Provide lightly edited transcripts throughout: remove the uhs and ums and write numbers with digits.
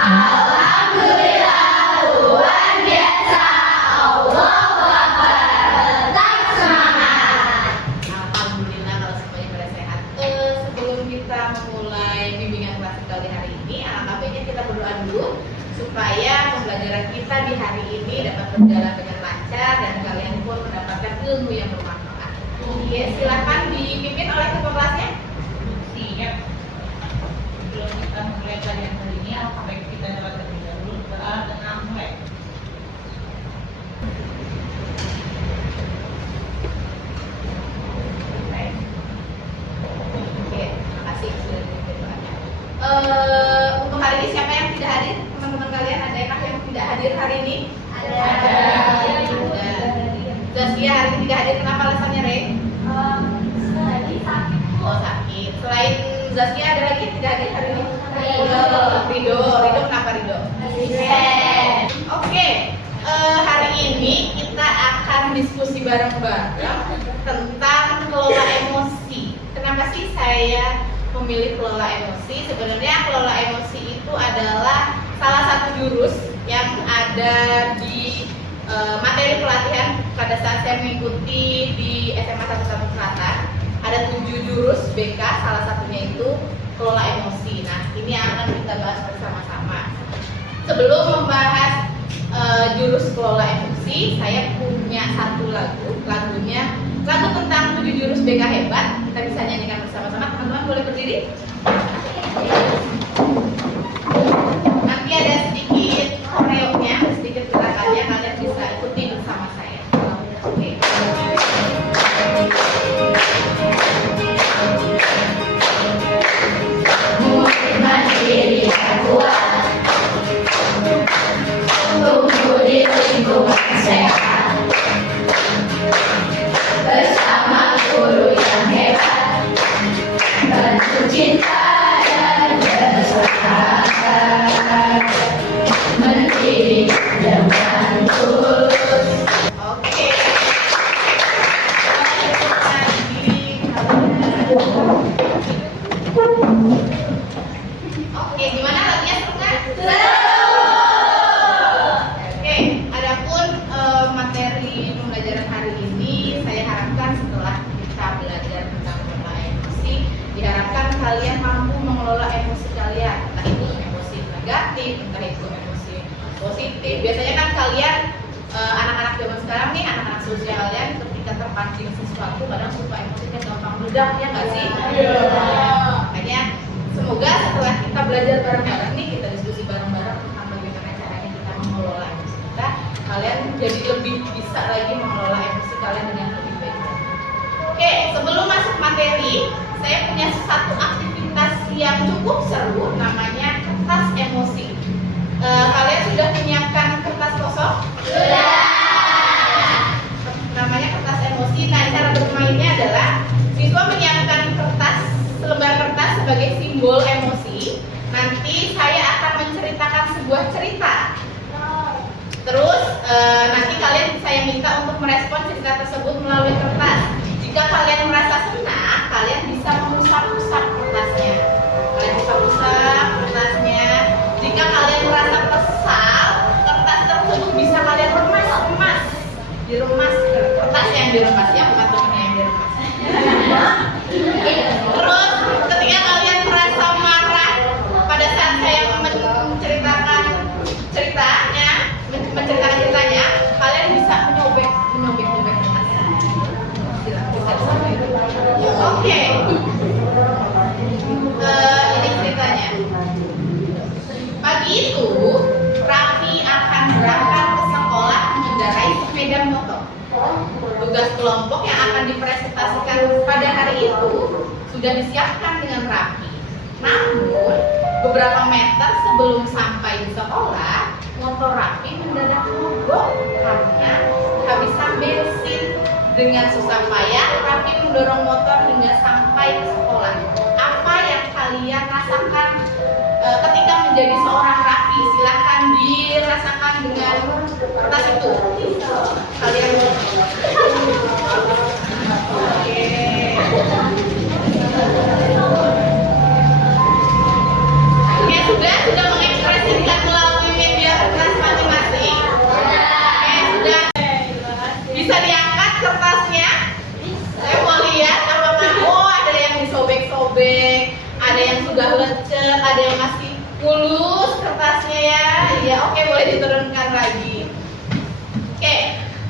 Alhamdulillah luar biasa. Allahu Akbar. Tetap semangat. Alhamdulillah kalau semuanya pada sehat. Sebelum kita memulai bimbingan kelas kita di hari ini, alangkah baiknya kita berdoa dulu supaya pembelajaran kita di hari ini dapat berjalan dengan lancar dan kalian pun mendapatkan ilmu yang bermanfaat. Oke, silakan dipimpin oleh ketua kelasnya. Siap. Sebelum kita mulai pelajaran hari ini, alangkah baik kita dapat terlebih dahulu berdoa dengan mulai. Oke, terima kasih sudah dipimpin doanya. Untuk hari ini siapa yang tidak hadir? Teman-teman kalian adakah yang tidak hadir hari ini? Ada. Zaskia hari ini tidak hadir. Kenapa alasannya, Rey? Oh, sakit. Selain Zaskia ada lagi yang tidak hadir hari ini? Rido. Rido kenapa Rido? Oke. Hari ini kita akan diskusi bareng-bareng tentang kelola emosi. Kenapa sih saya memilih kelola emosi? Sebenarnya kelola emosi itu adalah salah satu jurus yang ada di materi pelatihan pada saat saya mengikuti di SMA 1 Selatan. Ada 7 jurus BK, salah satunya itu kelola emosi. Nah, ini yang akan kita bahas bersama-sama. Sebelum membahas jurus kelola emosi, saya punya satu lagunya lagu tentang 7 jurus BK hebat. Kita bisa nyanyikan bersama-sama. Teman-teman boleh berdiri. Nanti ada sedikit koreonya, sedikit gerakannya, kalian bisa ikuti bersama saya. Oke. Murid mandiri dan kuat, tumbuh di lingkungan sehat, bersama guru yang hebat, penuh cinta dan bersemangat, mendidik dengan tulus. Oke. Oke, gimana lagunya seru nggak? Oke, adapun materi pembelajaran hari ini saya harapkan setelah kita belajar tentang mengelola emosi, diharapkan kalian mampu mengelola emosi kalian, entah itu emosi negatif, entah itu emosi positif. Biasanya kan kalian anak-anak zaman sekarang nih, anak-anak sosial kalian ketika terpancing sesuatu kadang suka emosinya gampang meledak, ya nggak sih? Makanya semoga setelah kita belajar bareng-bareng nih, kita diskusi bareng-bareng tentang bagaimana caranya kita mengelola emosi kita, kalian jadi lebih bisa lagi mengelola emosi kalian dengan lebih baik. Oke, sebelum masuk materi, saya punya satu aktivitas yang cukup seru, namanya kertas emosi. Kalian sudah menyiapkan kertas kosong? Sudah. Namanya kertas emosi. Nah, cara bermainnya adalah siswa menyiapkan selembar kertas sebagai simbol emosi. Nanti saya akan menceritakan sebuah cerita. Terus nanti saya minta untuk merespon cerita tersebut melalui kertas. Jika kalian merasa senang, kalian bisa mengusap-usap kertasnya. Kalian bisa usap kertasnya. Jika kalian merasa kesal, kertas tersebut bisa kalian remas. Diremas, kertas yang diremas ya, bukan temennya yang diremas. Terus ketika kalian merasa marah pada saat saya menceritakan ceritanya, kalian bisa menyobek kertasnya. Oke. Ini ceritanya. Pagi itu, Raffi akan berangkat ke sekolah mengendarai sepeda motor. Tugas kelompok yang akan dipresentasikan pada hari itu sudah disiapkan dengan rapi. Namun, beberapa meter sebelum sampai di sekolah, motor Raffi mendadak mogok karena kehabisan bensin. Dengan susah payah, Raffi mendorong motor hingga sampai ke sekolah. Apa yang kalian rasakan ketika menjadi seorang Raffi? Silahkan dirasakan dengan kertas itu. Kalian Oke, sudah mengekspresikan mulus kertasnya ya. Ya, oke, boleh diturunkan lagi. Oke,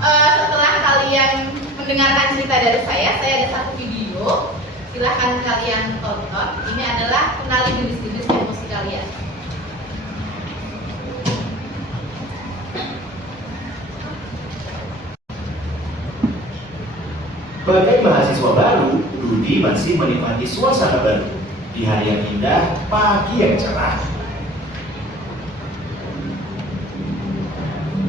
setelah kalian mendengarkan cerita dari saya ada satu video. Silahkan kalian tonton. Ini adalah kenali jenis-jenis emosi kalian. Sebagai mahasiswa baru, Rudi masih menikmati suasana baru. Di hari yang indah, pagi yang cerah.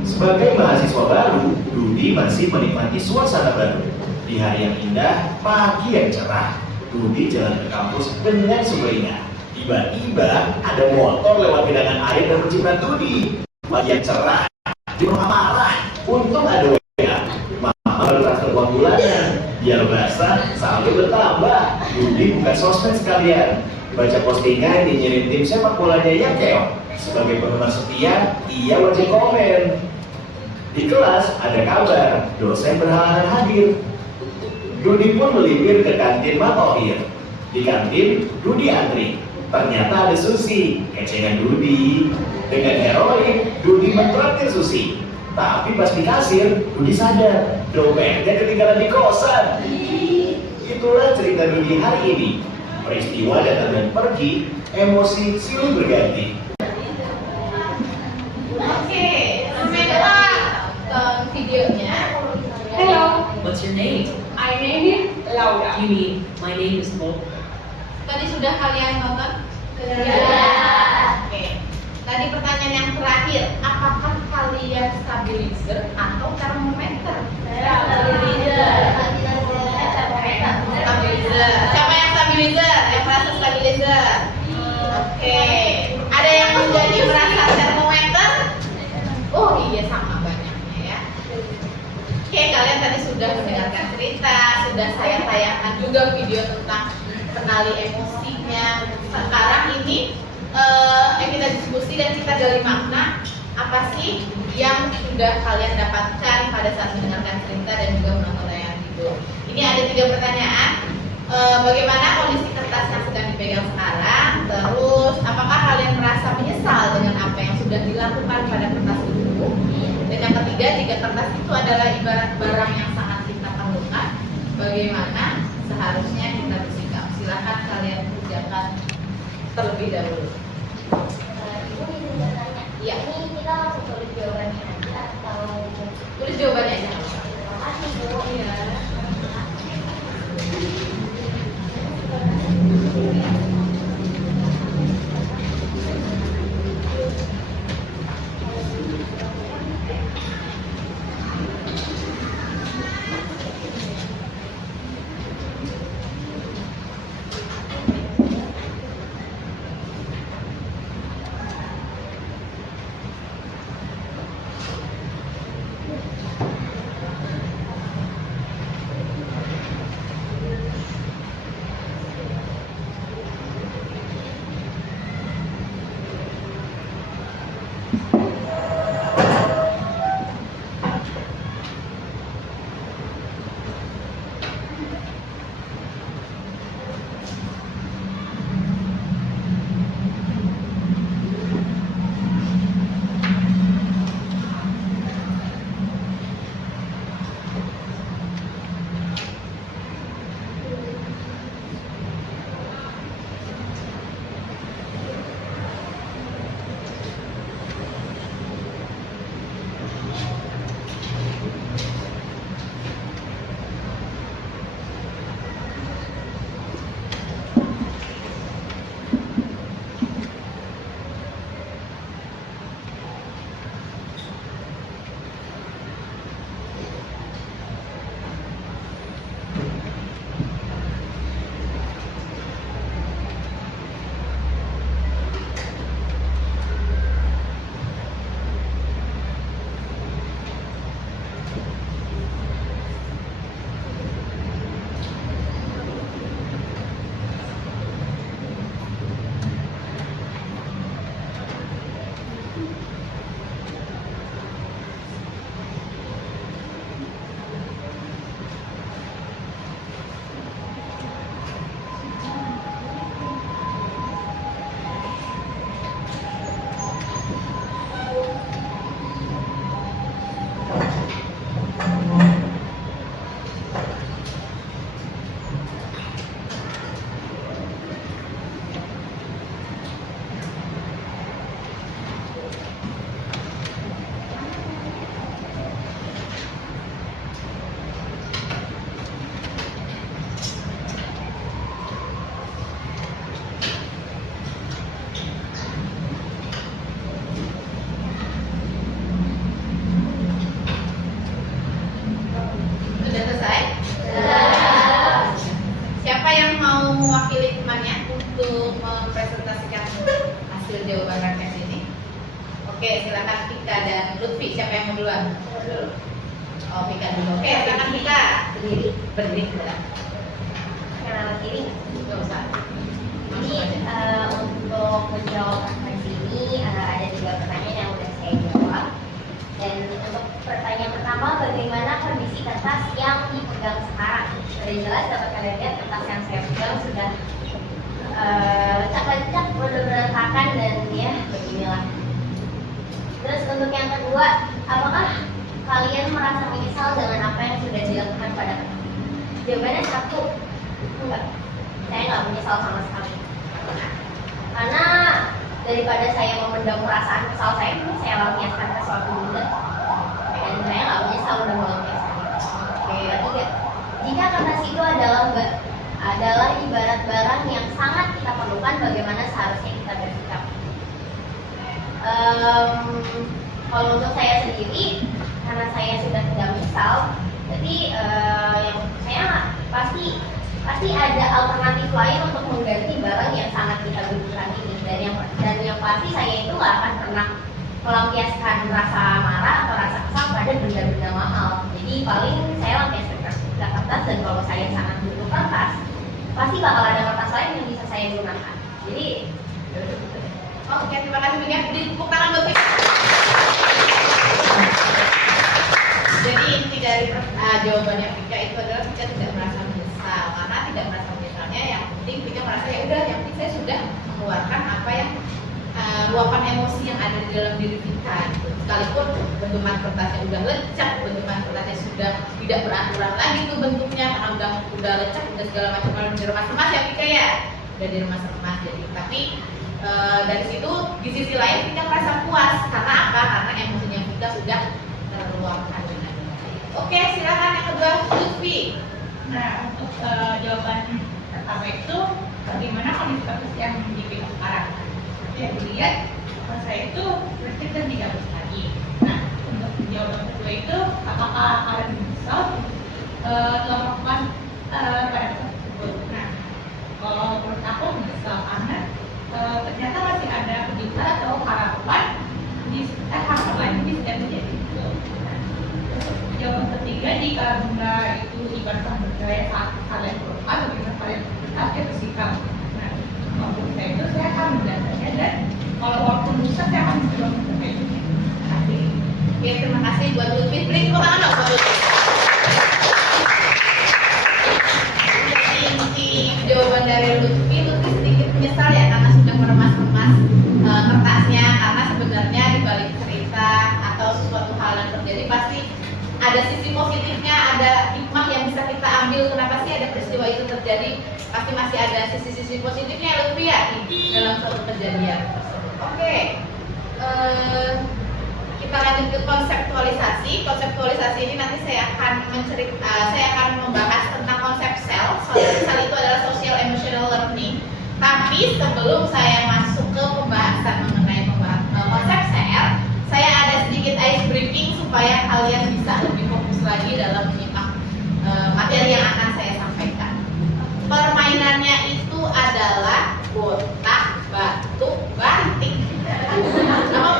Sebagai mahasiswa baru, Rudi masih menikmati suasana baru. Di hari yang indah, pagi yang cerah. Rudi jalan ke kampus dengan sumringah. Tiba-tiba ada motor lewat genangan air dan mencipratan Rudi. Pagi yang cerah, di rumah marah. Untung ada WA. Mama baru transfer uang bulanan. Biar basah sampai bertambah. Rudi buka sosmed sekalian. Baca postingan dinyirin tim sepak bolanya yang keok. Sebagai penggemar setia, ia wajib komen. Di kelas ada kabar, dosen berhalangan hadir. Rudi pun melipir ke kantin Matohir. Di kantin, Rudi antri. Ternyata ada Susi, kecengan Rudi. Dengan heroik, Rudi mentraktir Susi. Tapi pas di kasir, Rudi sadar dompetnya ketinggalan di kosan. Itulah cerita Rudi hari ini. Peristiwa datang dan pergi, emosi silih berganti. Oke, sementara videonya. Hello, What's your name? my name is Laura. You mean my name is Mo? Tadi sudah kalian tonton? Ya. Oke. Tadi pertanyaan yang terakhir, apakah kalian stabilizer atau termometer? Stabilizer. Siapa yang stabilizer? Yang merasa stabilizer? Oke. Ada yang menjadi merasa termometer? Oh iya, sama banyaknya ya. Oke, kalian tadi sudah mendengarkan cerita, sudah saya tayangkan juga video tentang kenali emosinya. Sekarang ini kita diskusi dan kita gali makna apa sih yang sudah kalian dapatkan pada saat mendengarkan cerita dan juga menonton tayangan video. Ini ada 3 pertanyaan. Bagaimana kondisi kertas yang sedang dipegang sekarang? Terus, apakah kalian merasa menyesal dengan apa yang sudah dilakukan pada kertas itu? Dan yang ketiga, jika kertas itu adalah ibarat barang yang sangat kita perlukan, bagaimana seharusnya kita bersikap? Silakan kalian kerjakan terlebih dahulu. Ibu izin bertanya. Iya. Ini kita langsung tulis jawabannya aja atau? Tulis jawabannya aja. Terima kasih Bu. Iya. jawaban rakyat ini? Oke, silakan Vika dan Lutfi. Siapa yang mau duluan? Oh, Vika dulu. Oke, silakan Vika. Berdiri sebelah. Kanan kiri. Nggak usah. Jadi untuk menjawab referensi ini ada 3 pertanyaan yang udah saya jawab. Dan untuk pertanyaan pertama, bagaimana kondisi kertas yang dipegang sekarang? Sudah jelas dapat kalian lihat kertas yang saya pegang sudah lecak-lecak, berantakan dan ya beginilah. Terus untuk yang kedua, apakah kalian merasa menyesal dengan apa yang sudah dilakukan pada kertas? Jawabannya 1, enggak. Saya nggak menyesal sama sekali. Karena daripada saya memendam perasaan kesal saya, saya lampiaskan ke suatu benda. Dan saya nggak menyesal udah melampiaskan. Oke, ketiga, jika kertas itu adalah ibarat barang yang sangat kita perlukan, bagaimana seharusnya kita bersikap? Kalau untuk saya sendiri, karena saya sudah tidak menyesal, jadi yang saya pasti ada alternatif lain untuk mengganti barang yang sangat kita butuhkan ini. Dan yang pasti saya itu nggak akan pernah melampiaskan rasa marah atau rasa kesal pada benda-benda mahal. Jadi paling saya lampiaskan ke kertas, dan kalau saya sangat butuh kertas, pasti bakal ada kertas lain yang bisa saya gunakan. Jadi Oke, terima kasih banyak. Tepuk tangan buat Vika. Jadi inti dari jawabannya Vika itu adalah Vika tidak merasa menyesal. Karena tidak merasa menyesalnya, yang penting Vika merasa ya udah, yang penting saya sudah mengeluarkan apa yang luapan emosi yang ada di dalam diri Vika. Sekalipun bentukan kertasnya udah lecak, bentukan kertasnya sudah tidak beraturan lagi tuh bentuknya, karena udah lecak, udah segala macam, udah diremas-remas ya Vika ya, udah diremas-remas. Jadi tapi dari situ di sisi lain Vika merasa puas. Karena apa? Karena emosinya Vika sudah terluapkan dengan baik. Oke, silakan yang kedua, Lutfi. Nah, untuk jawaban pertama itu bagaimana kondisi kertas yang dipegang sekarang? Yang dilihat saya itu berarti kan 3 lagi. Nah, untuk jawaban kedua itu apakah kalian bisa telah melakukan pada kertas tersebut? Nah, kalau menurut aku bisa, karena ternyata masih ada kejutan atau harapan harapan lain di setiap menjadi itu. Nah, jawaban ketiga, jika benda itu ibaratkan berdaya saat kalian perlukan, bagaimana kalian harusnya bersikap. Nah, kalau saya itu saya akan mendatanya, dan kalau waktu rusak saya akan mencoba memperbaikinya. Terima kasih. Ya, terima kasih buat Lutfi. Beri tepuk tangan dong buat Lutfi. Inti jawaban dari Lutfi sedikit menyesal ya, karena sudah meremas-remas kertasnya. Karena sebenarnya di balik cerita atau sesuatu hal yang terjadi pasti ada sisi positifnya, ada hikmah yang bisa kita ambil. Kenapa sih ada peristiwa itu terjadi? Pasti masih ada sisi-sisi positifnya ya Lutfi ya dalam suatu kejadian tersebut. Oke. Kita lanjut ke konseptualisasi. Konseptualisasi ini nanti saya akan membahas tentang konsep sel. Sel itu adalah social emotional learning. Tapi sebelum saya masuk ke pembahasan mengenai konsep sel, saya ada sedikit ice breaking supaya kalian bisa lebih fokus lagi dalam menyimak materi yang akan saya sampaikan. Permainannya itu adalah botak, batu, banting. Nama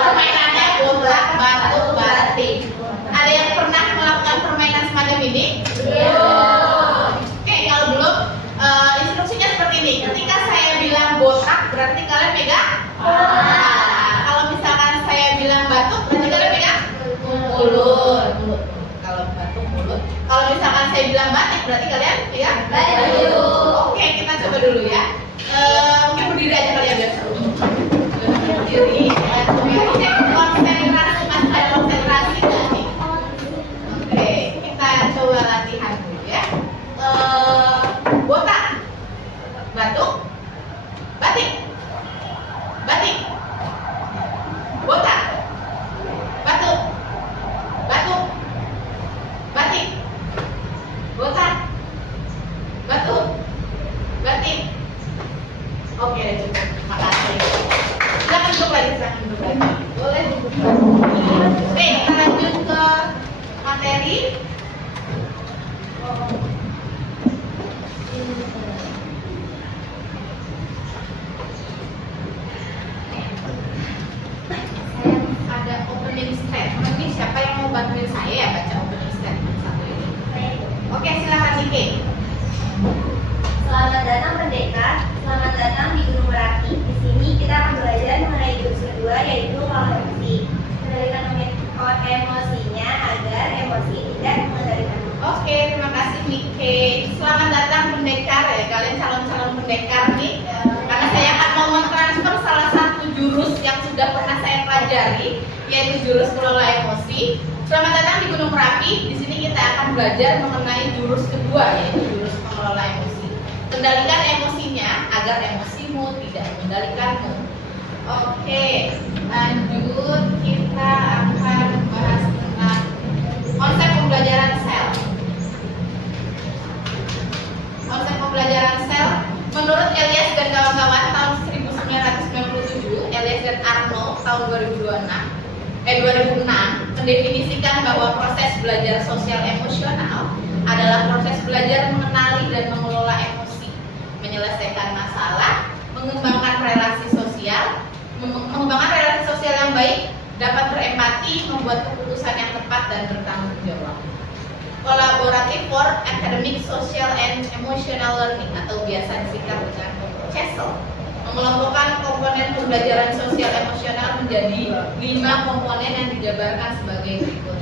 permainannya botak, batu, banting. Ada yang pernah melakukan permainan semacam ini? Oke, kalau belum, instruksinya seperti ini. Ketika saya bilang botak, berarti kalian pegang? Kalau misalkan saya bilang batuk, berarti kalian pegang? Mulut. Kalau batuk, mulut. Kalau misalkan saya bilang batik, berarti kalian pegang? Baju. Oke, kita coba dulu ya. Mungkin berdiri aja kalian biar seru. Berdiri. Konsentrasi, masih ada konsentrasi nggak nih? Oke, kita coba latihan dulu ya. Botak, batuk, batik, batik, botak, batuk, batuk, batik, botak, batuk, batik. Oke, cukup. Makasih. Silakan duduk lagi, silakan duduk lagi. Boleh duduk lagi. Oke, kita lanjut ke materi. bantuin saya ya baca opening statement satu ini. Oke, silakan Nike. Selamat datang pendekar, selamat datang di Gunung Merapi. Di sini kita akan belajar mengenai jurus kedua yaitu pola emosi. Kendalikan emosinya agar emosi tidak mengendalikan. Oke, terima kasih Nike. Selamat datang pendekar ya, kalian calon-calon pendekar nih. Karena saya akan mau mentransfer salah satu jurus yang sudah pernah saya pelajari, yaitu jurus kelola emosi. Selamat datang di Gunung Merapi. Di sini kita akan belajar mengenai jurus kedua, yaitu jurus mengelola emosi. Kendalikan emosinya agar emosimu tidak mengendalikanmu. Oke, lanjut kita akan bahas tentang konsep pembelajaran sel. Konsep pembelajaran sel menurut Elias dan kawan-kawan tahun 1997, Elias dan Arnold tahun 2006 mendefinisikan bahwa proses belajar sosial emosional adalah proses belajar mengenali dan mengelola emosi, menyelesaikan masalah, mengembangkan relasi sosial yang baik, dapat berempati, membuat keputusan yang tepat dan bertanggung jawab. Collaborative for Academic, Social, and Emotional Learning atau biasa disingkat dengan CESL mengelompokkan komponen pembelajaran sosial emosional menjadi 5 komponen yang dijabarkan sebagai berikut.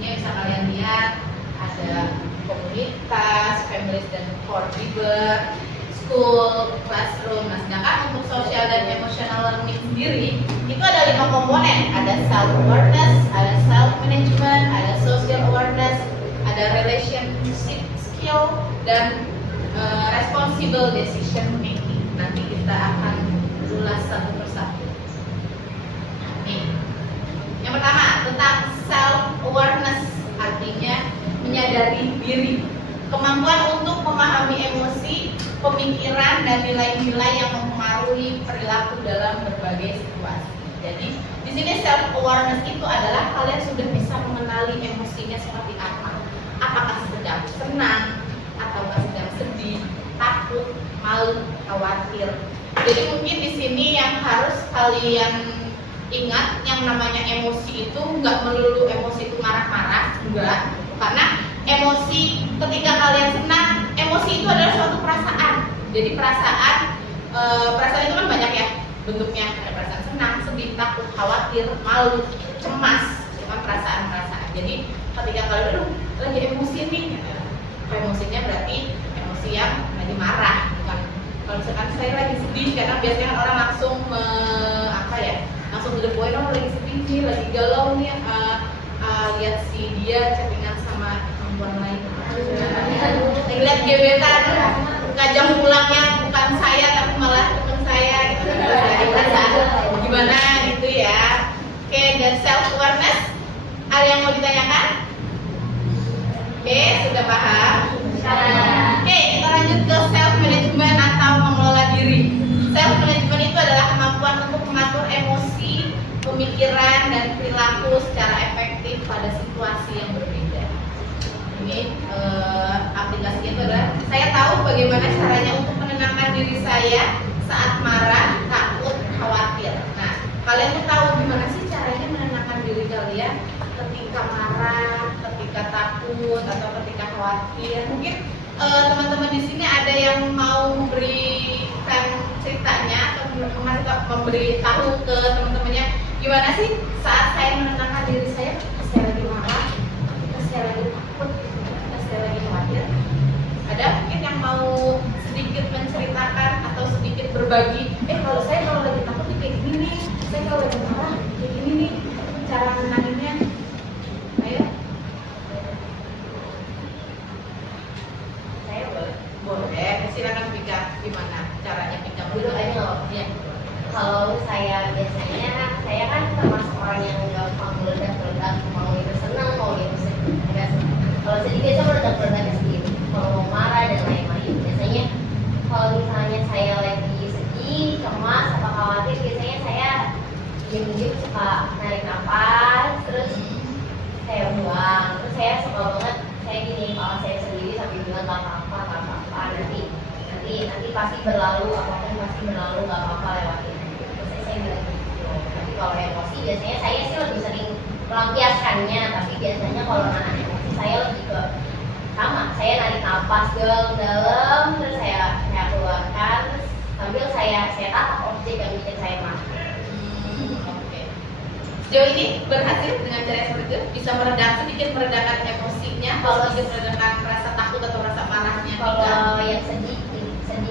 Ini bisa kalian lihat ada komunitas, families dan caregiver, school, classroom. Nah, sedangkan untuk social dan emotional learning sendiri itu ada 5 komponen. Ada self awareness, ada self management, ada social awareness, ada relationship skill dan responsible decision making. Nanti kita akan ulas satu persatu. Nih, yang pertama tentang self awareness, artinya menyadari diri, kemampuan untuk memahami emosi, pemikiran dan nilai-nilai yang mempengaruhi perilaku dalam berbagai situasi. Jadi di sini self awareness itu adalah kalian sudah bisa mengenali emosinya seperti apa. Apakah sedang senang atau sedang sedih, takut, malu, khawatir. Jadi mungkin di sini yang harus kalian ingat, yang namanya emosi itu nggak melulu emosi itu marah-marah, enggak. Karena emosi ketika kalian senang, emosi itu adalah suatu perasaan. Jadi perasaan itu kan banyak ya bentuknya. Ada perasaan senang, sedih, takut, khawatir, malu, cemas, itu kan perasaan-perasaan. Jadi ketika kalian lagi emosi nih, emosinya berarti emosi yang lagi marah, bukan. Kalau misalkan saya lagi sedih, karena biasanya orang langsung langsung to the point, lagi sedih nih, lagi galau nih, lihat si dia chattingan sama perempuan lain, lihat gebetan, ngajak pulangnya bukan saya tapi malah teman saya, gitu. Perasaan gimana gitu ya. Oke, dan self awareness, ada yang mau ditanyakan? Oke, sudah paham? Oke, kita lanjut ke self management atau mengelola diri. Self management itu adalah kemampuan untuk mengatur emosi, pemikiran dan perilaku secara efektif pada situasi yang berbeda. Ini aplikasinya itu adalah saya tahu bagaimana caranya untuk menenangkan diri saya saat marah, takut, khawatir. Nah, kalian tuh tahu gimana sih caranya menenangkan diri kalian ketika marah, ketika takut atau ketika khawatir. Mungkin teman-teman di sini ada yang mau memberikan ceritanya atau memberi tahu ke teman-temannya gimana sih saat saya menenangkan diri saya ketika saya lagi marah, ketika saya lagi takut, ketika saya lagi khawatir. Ada mungkin yang mau sedikit menceritakan atau sedikit berbagi, kalau lagi takut kayak gini nih, saya kalau lagi marah kayak gini nih, cara menenanginnya. Ayo. Saya boleh. Silakan Vika, gimana caranya Vika? Dulu aja loh. Ya. Kalau saya biasanya, saya kan termasuk orang yang gampang meledak-ledak, mau itu senang, mau itu sedih. Kalau sedih biasa meledak-ledak sendiri. Kalau mau marah dan lain-lain, biasanya kalau misalnya saya lagi sedih, cemas, atau khawatir, biasanya saya diam-diam suka narik nafas, terus saya buang. Terus saya suka banget, saya gini, kalau saya sendiri sambil bilang gak apa-apa, nanti pasti berlalu, apapun pasti berlalu, gak apa-apa lewatin. Terus saya bilang gitu, nanti kalau emosi biasanya saya sih lebih sering melampiaskannya, tapi biasanya kalau nahan emosi saya lebih ke sama, saya narik nafas dalam, terus saya keluarkan, terus sambil saya tatap objek yang bikin saya marah. Oke. Sejauh ini berhasil dengan cara seperti itu, bisa sedikit meredakan emosinya, kalau sedikit meredakan rasa takut atau rasa marahnya. Kalau yang sedih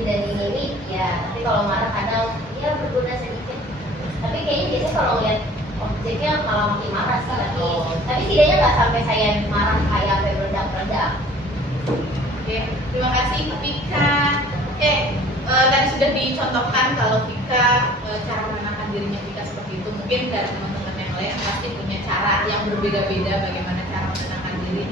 dan ini ya, tapi kalau marah kadang ya berguna sedikit. Tapi kayaknya biasanya kalau lihat objeknya malah makin marah sih, tapi setidaknya nggak sampai saya marah kayak sampai meledak-meledak. Oke, terima kasih Vika. Tadi sudah dicontohkan kalau Vika cara menenangkan dirinya Vika seperti itu. Mungkin dari teman-teman yang lain pasti punya cara yang berbeda-beda bagaimana cara menenangkan diri.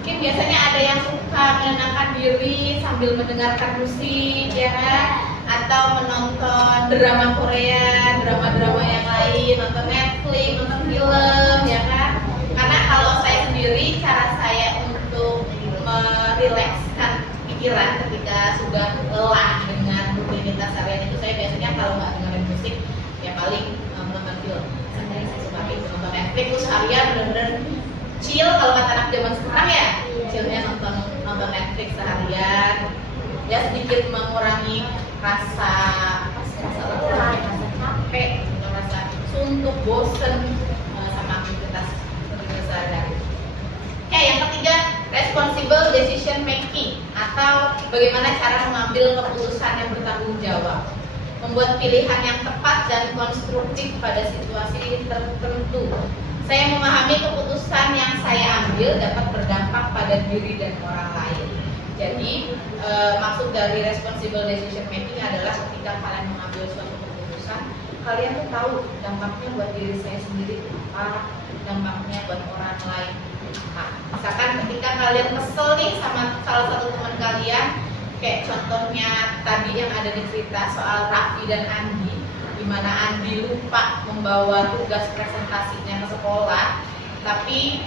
Mungkin biasanya ada yang suka menenangkan diri sambil mendengarkan musik, ya kan? Atau menonton drama Korea, drama-drama yang lain, nonton Netflix, nonton film, ya kan? Karena kalau saya sendiri, cara saya untuk merilekskan pikiran ketika sudah lelah dengan rutinitas harian itu, saya biasanya kalau nggak dengerin musik, ya paling menonton film. Saya suka itu nonton Netflix terus harian bener-bener chill, kalau kata anak zaman sekarang ya, chillnya nonton Netflix seharian, ya sedikit mengurangi rasa lelah, rasa capek, rasa suntuk, bosen sama aktivitas sehari-hari. Yang ketiga, responsible decision making atau bagaimana cara mengambil keputusan yang bertanggung jawab, membuat pilihan yang tepat dan konstruktif pada situasi tertentu. Saya memahami keputusan yang saya ambil dapat berdampak pada diri dan orang lain. Jadi maksud dari responsible decision making adalah ketika kalian mengambil suatu keputusan, kalian tuh tahu dampaknya buat diri saya sendiri apa, dampaknya buat orang lain apa. Misalkan ketika kalian kesel nih sama salah satu teman kalian, kayak contohnya tadi yang ada di cerita soal Raffi dan Andi, di mana Andi lupa membawa tugas presentasinya ke sekolah, tapi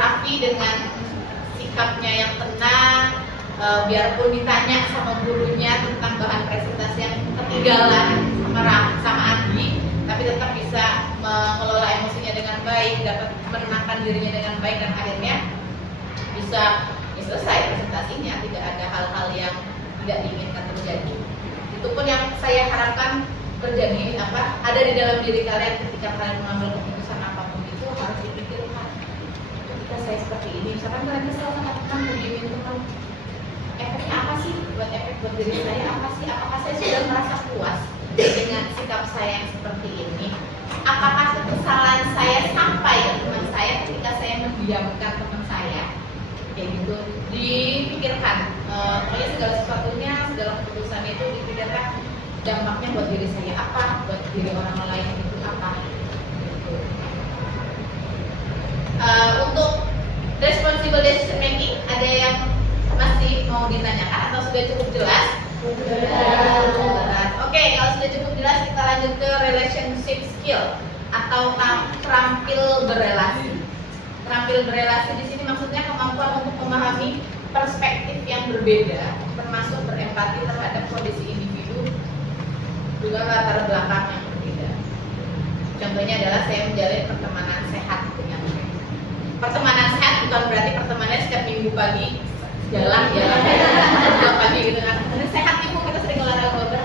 Raffi dengan sikapnya yang tenang, biarpun ditanya sama gurunya tentang bahan presentasi yang ketinggalan sama Andi, tapi tetap bisa mengelola emosinya dengan baik, dapat menenangkan dirinya dengan baik, dan akhirnya bisa selesai presentasinya, tidak ada hal-hal yang tidak diinginkan terjadi. Itu pun yang saya harapkan terjadi ada di dalam diri kalian ketika kalian mengambil keputusan apapun itu harus dipikirkan. Ketika saya seperti ini, misalkan kalian kesal sama teman, begini teman, efeknya apa sih buat diri saya, apa sih? Apakah saya sudah merasa puas dengan sikap saya yang seperti ini? Apakah kesalahan saya sampai ke teman saya ketika saya mendiamkan teman saya? Kayak gitu, dipikirkan. Pokoknya segala sesuatunya, segala keputusan itu dipikirkan dampaknya buat diri saya apa, buat diri orang lain itu apa. Gitu. Untuk responsible decision making, ada yang masih mau ditanyakan atau sudah cukup jelas? Oke, kalau sudah cukup jelas kita lanjut ke relationship skill atau terampil berelasi. Terampil berelasi di sini maksudnya kemampuan untuk memahami perspektif yang berbeda, termasuk berempati terhadap kondisi individu dengan latar belakang yang berbeda. Contohnya adalah saya menjalin pertemanan sehat dengan mereka. Pertemanan sehat bukan berarti pertemanan setiap minggu pagi jalan pagi gitu kan. Sehat itu kita sering olahraga.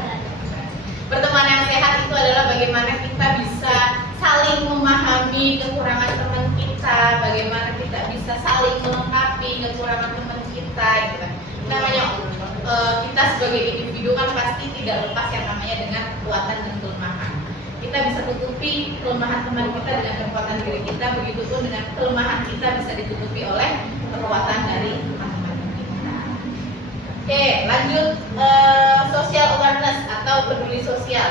Pertemanan yang sehat itu adalah bagaimana kita bisa saling memahami kekurangan teman kita, bagaimana kita bisa saling melengkapi kekurangan teman kita, gitu kan. Namanya kita sebagai individu kan pasti tidak lepas yang namanya dengan kekuatan dan kelemahan. Kita bisa tutupi kelemahan teman kita dengan kekuatan diri kita, begitupun dengan kelemahan kita bisa ditutupi oleh kekuatan dari teman-teman kita. Oke, lanjut social awareness atau peduli sosial.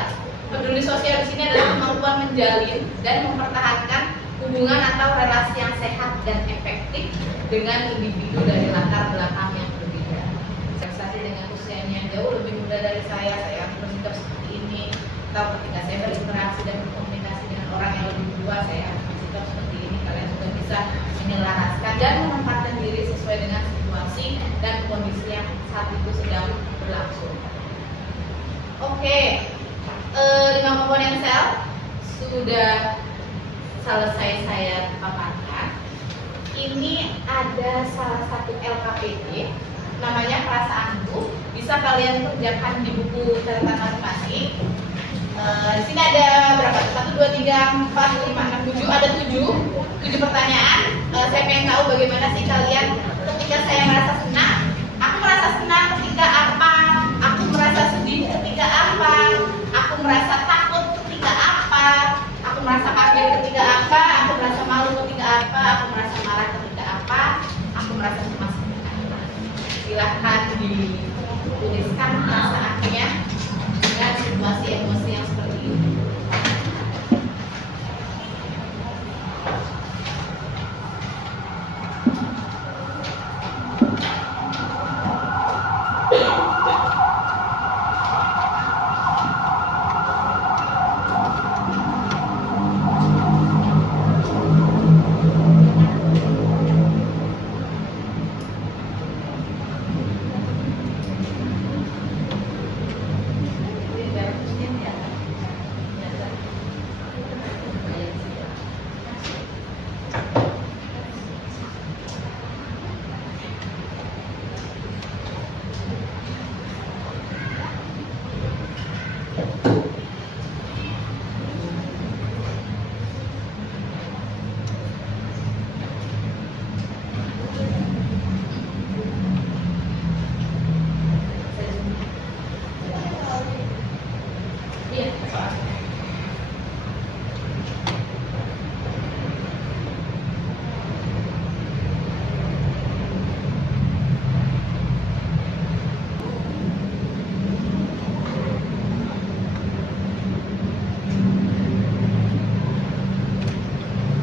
Peduli sosial di sini adalah kemampuan menjalin dan mempertahankan hubungan atau relasi yang sehat dan efektif dengan individu dari latar belakang yang berbeda. Sensasi dengan usianya yang jauh lebih muda dari saya harus bersikap seperti ini. Atau ketika saya berinteraksi dan berkomunikasi dengan orang yang lebih tua, saya harus bersikap seperti ini. Kalian sudah bisa menyelaraskan dan menempatkan diri sesuai dengan situasi dan kondisi yang saat itu sedang berlangsung. Oke, 5 komponen sel. sudah selesai saya paparkan, ini ada salah satu LKPD namanya Perasaanku. Bisa kalian kerjakan di buku catatan masing-masing. Di sini ada berapa? 1, 2, 3, 4, 5, 6, 7. Ada 7 pertanyaan. Saya pengen tahu bagaimana sih kalian ketika saya merasa senang. Aku merasa senang ketika apa? Aku merasa sedih ketika apa? Aku merasa takut ketika apa? Aku merasa kaget ketika apa? Aku merasa malu ketika apa? Aku merasa marah ketika apa? Aku merasa cemas ketika apa? Silahkan dituliskan perasaannya dengan situasi emosi yang seperti ini.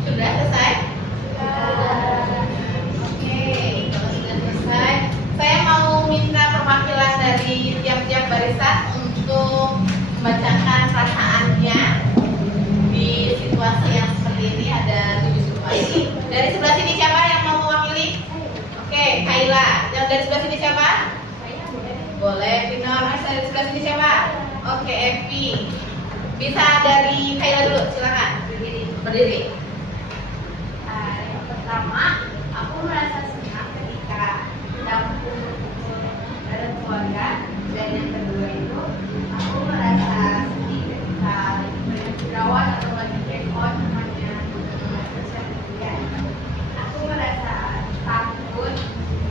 Sudah selesai? Oke, kalau sudah selesai, saya mau minta perwakilan dari tiap-tiap barisan untuk membacakan perasaannya di situasi yang seperti ini. Ada 7 situasi. Dari sebelah sini siapa yang mau mewakili? Oke, Kayla. Yang dari sebelah sini siapa? Boleh, Vino. Dari sebelah sini siapa? Oke, Evi. Bisa dari Kayla dulu, silakan. Berdiri. Yang pertama, aku merasa senang ketika kita kumpul bareng keluarga. Dan yang kedua itu, aku merasa sedih ketika banyak jerawat atau lagi break out namanya sosial media. Aku merasa takut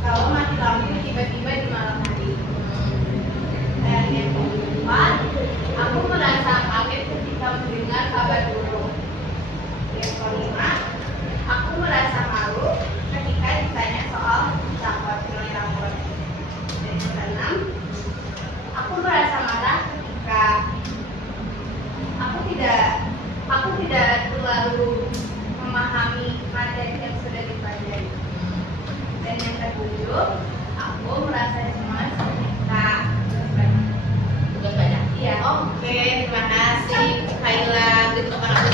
kalau mati lampu tiba-tiba di malam hari. Dan yang keempat, aku merasa kaget ketika mendengar kabar buruk. Yang kelima, aku merasa malu ketika ditanya soal nilai rapor. Dan yang keenam, aku merasa marah ketika aku tidak terlalu memahami materi yang sudah dipelajari. Dan yang ketujuh, aku merasa cemas ketika Tugas banyak. iya. Oke, terima kasih Kayla. Beri tepuk tangan.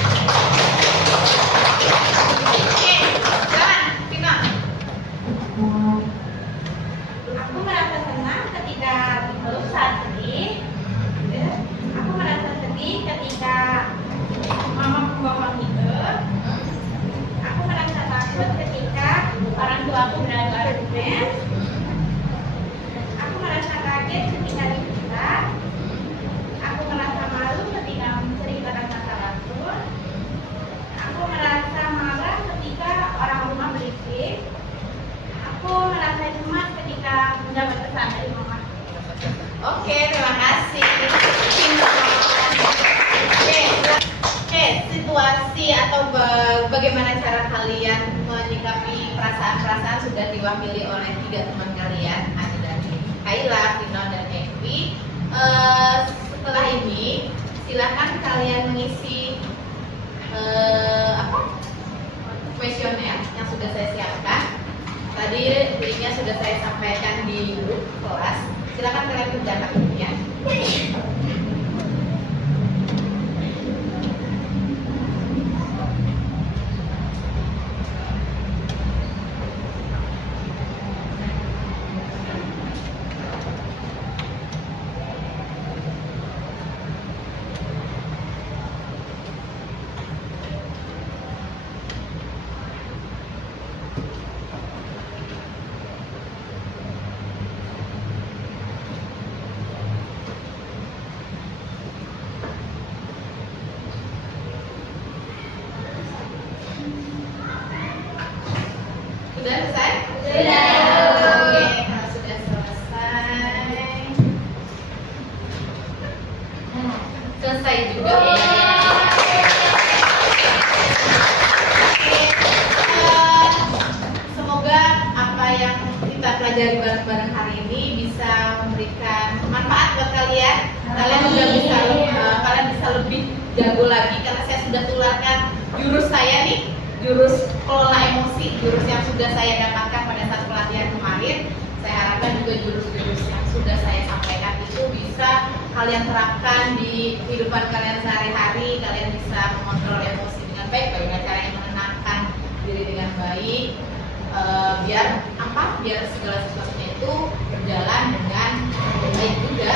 Oke, jalan, Vino. Aku merasa senang ketika belum saat sedih. Aku merasa sedih ketika mama bawa hidup. Aku merasa takut ketika orang tua aku berada argumen. Aku merasa kaget ketika diminta. Aku merasa malu ketika menceritakan masalahku. Aku merasa marah ketika orang rumah berisik. Aku merasa cemas ketika mendapat pesan dari mama. Oke, terima kasih. Oke, situasi atau bagaimana cara kalian menyikapi perasaan-perasaan sudah diwakili oleh 3 teman kalian, ada dari Kayla, Vino, dan Evi. Setelah ini, silakan kalian mengisi kuesioner yang sudah saya siapkan. Tadi linknya sudah saya sampaikan di grup kelas. Silakan kalian kerjakan ya. selesai juga. Semoga apa yang kita pelajari bareng-bareng hari ini bisa memberikan manfaat buat kalian. Kalian juga bisa kalian bisa lebih jago lagi karena saya sudah tularkan jurus saya nih, jurus kelola emosi, jurus yang sudah saya dapatkan pada saat pelatihan kemarin. Saya harapkan juga jurus-jurus yang sudah saya sampaikan itu bisa kalian terapkan di kehidupan kalian sehari-hari. Kalian bisa mengontrol emosi dengan baik, bagaimana caranya menenangkan diri dengan baik, biar segala sesuatunya itu berjalan dengan baik juga.